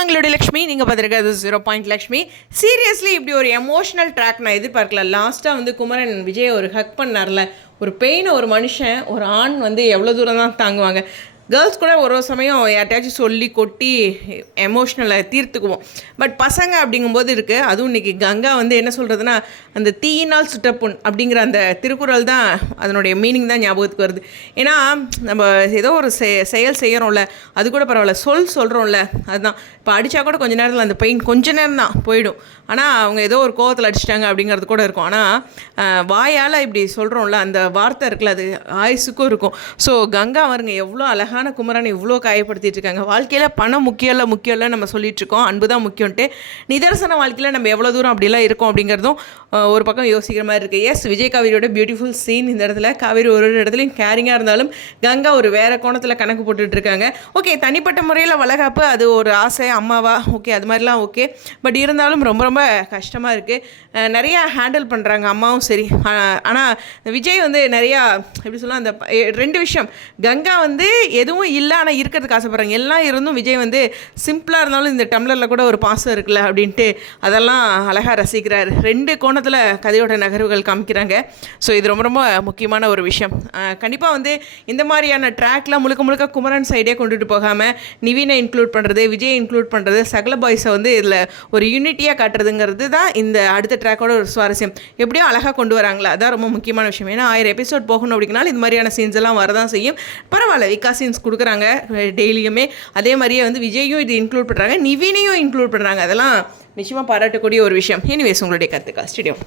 நாங்களுடைய லக்ஷ்மி நீங்கள் பார்த்துருக்காது zero point Lakshmi. Seriously இப்படி ஒரு எமோஷனல் ட்ராக் நான் எதிர்பார்க்கல. லாஸ்ட்டாக வந்து குமரன் விஜய் ஒரு ஹக் பண்ணார்ல. ஒரு பெயினை ஒரு மனுஷன் ஒரு ஆண் வந்து எவ்வளோ தூரம் தான் தாங்குவாங்க. கேர்ள்ஸ் கூட ஒரு ஒரு சமயம் யார்ட்டையாச்சும் சொல்லி கொட்டி எமோஷ்னலை தீர்த்துக்குவோம். பட் பசங்க அப்படிங்கும்போது இருக்குது அதுவும் இன்றைக்கி கங்கா வந்து என்ன சொல்கிறதுனா அந்த தீயினால் சுட்டப்புண் அப்படிங்கிற அந்த திருக்குறள் தான் அதனுடைய மீனிங் தான் ஞாபகத்துக்கு வருது. ஏன்னா நம்ம ஏதோ ஒரு செ செயல் செய்கிறோம்ல அது கூட பரவாயில்ல. சொல் சொல்கிறோம்ல அதுதான். இப்போ அடித்தா கூட கொஞ்ச நேரத்தில் அந்த பெயின் கொஞ்ச நேரம் தான் போயிடும். ஆனால் அவங்க ஏதோ ஒரு கோவத்தில் அடிச்சிட்டாங்க அப்படிங்கிறது கூட இருக்கும். ஆனால் வாயால் இப்படி சொல்கிறோம்ல அந்த வார்த்தை இருக்குல்ல அது ஆயுசுக்கும் இருக்கும். ஸோ கங்கா வருங்க எவ்வளோ அழகான குமரனை இவ்வளோ காயப்படுத்திட்டு இருக்காங்க. வாழ்க்கையில் பணம் முக்கியம் இல்லை முக்கியம் இல்லை நம்ம சொல்லிட்டு இருக்கோம். அன்பு தான் முக்கியம்ட்டு. நிதர்சன வாழ்க்கையில் நம்ம எவ்வளோ தூரம் அப்படிலாம் இருக்கோம் அப்படிங்கிறதும் ஒரு பக்கம் யோசிக்கிற மாதிரி இருக்குது எஸ் விஜய் காவேரியோட பியூட்டிஃபுல் சீன் இந்த இடத்துல. காவேரி ஒரு ஒரு இடத்துலையும் கேரிங்காக இருந்தாலும் கங்கா ஒரு வேறு கோணத்தில் கணக்கு போட்டுட்டு இருக்காங்க. ஓகே தனிப்பட்ட முறையில் வளகாப்பு அது ஒரு ஆசை அம்மாவா? ஓகே அது மாதிரிலாம் ஓகே பட் இருந்தாலும் ரொம்ப ரொம்ப கஷ்டமாக இருக்குது நிறையா ஹேண்டில் பண்ணுறாங்க அம்மாவும் சரி. ஆனால் விஜய் வந்து நிறையா எப்படி சொல்லலாம் அந்த ரெண்டு விஷயம். கங்கா வந்து எது எதுவும் இல்லை ஆனால் இருக்கிறதுக்கு ஆசைப்பட்றாங்க. எல்லாம் இருந்தும் விஜய் வந்து சிம்பிளாக இருந்தாலும் இந்த டம்ளரில் கூட ஒரு பாசம் இருக்குல்ல அப்படின்ட்டு அதெல்லாம் அழகாக ரசிக்கிறார். ரெண்டு கோணத்தில் கதையோட நகர்வுகள் காமிக்கிறாங்க. ஸோ இது ரொம்ப ரொம்ப முக்கியமான ஒரு விஷயம். கண்டிப்பாக வந்து இந்த மாதிரியான ட்ராக்லாம் முழுக்க முழுக்க குமரன் சைடே கொண்டுட்டு போகாமல் நிவினை இன்க்ளூட் பண்ணுறது விஜய் இன்க்ளூட் பண்ணுறது சகல பாய்ஸை வந்து இதில் ஒரு யூனிட்டியாக காட்டுறதுங்கிறது தான் இந்த அடுத்த ட்ராக்கோட ஒரு சுவாரஸ்யம். எப்படியும் அழகாக கொண்டு வராங்களா? அதான் ரொம்ப முக்கியமான விஷயம். ஏன்னா ஆயிரம் எபிசோட் போகணும் அப்படின்னாலும் இது மாதிரியான சீன்ஸ் எல்லாம் வரதான் செய்யும். பரவாயில்ல விகா சீன்ஸ் கொடுக்குறாங்க டெய்லியுமே. அதே மாதிரியே வந்து விஜயும் இது இன்க்ளூட் பண்ணுறாங்க நிவினையும் இன்க்ளூட் பண்ணுறாங்க அதெல்லாம் நிச்சயமாக பாராட்டக்கூடிய ஒரு விஷயம். எனிவேஸ் உங்களுடைய கற்றுக்கா ஸ்டேடியம்